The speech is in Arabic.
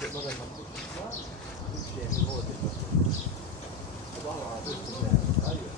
تقدر تمشي يعني هو ده. طبعا عارف. ايوه.